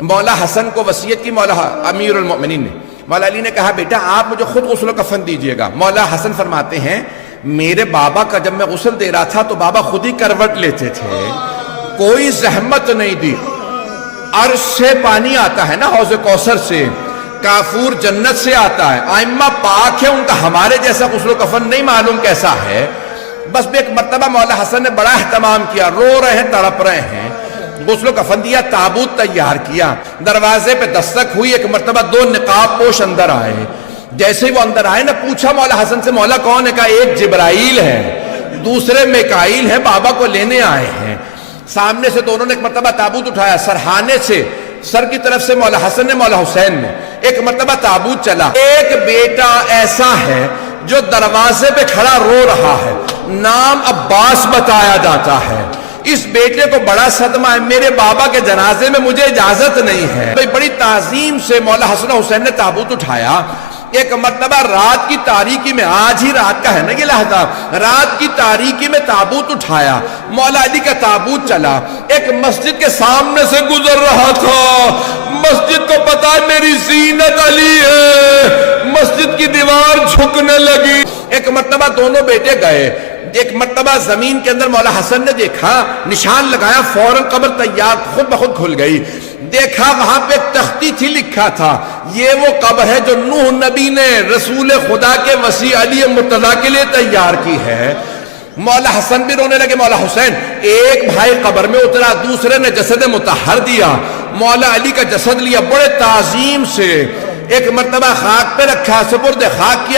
مولا حسن کو وصیت کی مولا امیر المؤمنین نے. مولا علی نے کہا بیٹا آپ مجھے خود غسل و کفن دیجئے گا. مولا حسن فرماتے ہیں میرے بابا کا جب میں غسل دے رہا تھا تو بابا خود ہی کروٹ لیتے تھے, کوئی زحمت نہیں دی. عرش سے پانی آتا ہے نا, حوض کوثر سے, کافور جنت سے آتا ہے, ائمہ پاک ہے, ان کا ہمارے جیسا غسل و کفن نہیں معلوم کیسا ہے. بس ایک مرتبہ مولا حسن نے بڑا اہتمام کیا, رو رہے ہیں, تڑپ رہے ہیں, غسل و کفن دیا, تابوت تیار کیا. دروازے پہ دستک ہوئی, ایک مرتبہ 2 نقاب پوش اندر آئے. جیسے ہی وہ اندر آئے نا, پوچھا مولا حسن سے مولا کون ہے؟ کہا ایک جبرائیل ہے, دوسرے میکائیل ہے, بابا کو لینے آئے ہیں. سامنے سے دونوں نے ایک مرتبہ تابوت اٹھایا, سرہانے سے سر کی طرف سے مولا حسن نے, مولا حسین نے. ایک مرتبہ تابوت چلا. ایک بیٹا ایسا ہے جو دروازے پہ کھڑا رو رہا ہے, نام عباس بتایا جاتا ہے. اس بیٹے کو بڑا صدمہ ہے, میرے بابا کے جنازے میں مجھے اجازت نہیں ہے. بڑی تعظیم سے مولا حسن حسین نے تابوت اٹھایا. ایک مرتبہ رات کی تاریکی میں, آج ہی رات کا ہے نا یہ لحظہ, رات کی تاریکی میں تابوت اٹھایا. مولا علی کا تابوت چلا, ایک مسجد کے سامنے سے گزر رہا تھا. مسجد کو پتا ہے میری زینت علی ہے, مسجد کی دیوار جھکنے لگی. ایک مرتبہ دونوں بیٹے گئے, ایک مرتبہ زمین کے اندر مولا حسن نے دیکھا, نشان لگایا, فوراً قبر تیار, خود بخود کھل گئی. دیکھا وہاں پہ ایک تختی تھی, لکھا تھا یہ وہ قبر ہے جو نوح نبی نے رسول خدا کے وسیع علی مرتضیٰ کے لیے تیار کی ہے. مولا حسن بھی رونے لگے, مولا حسین. ایک بھائی قبر میں اترا, دوسرے نے جسد مطہر دیا. مولا علی کا جسد لیا, بڑے تعظیم سے ایک مرتبہ خاک پہ رکھا, سپرد خاک کیا.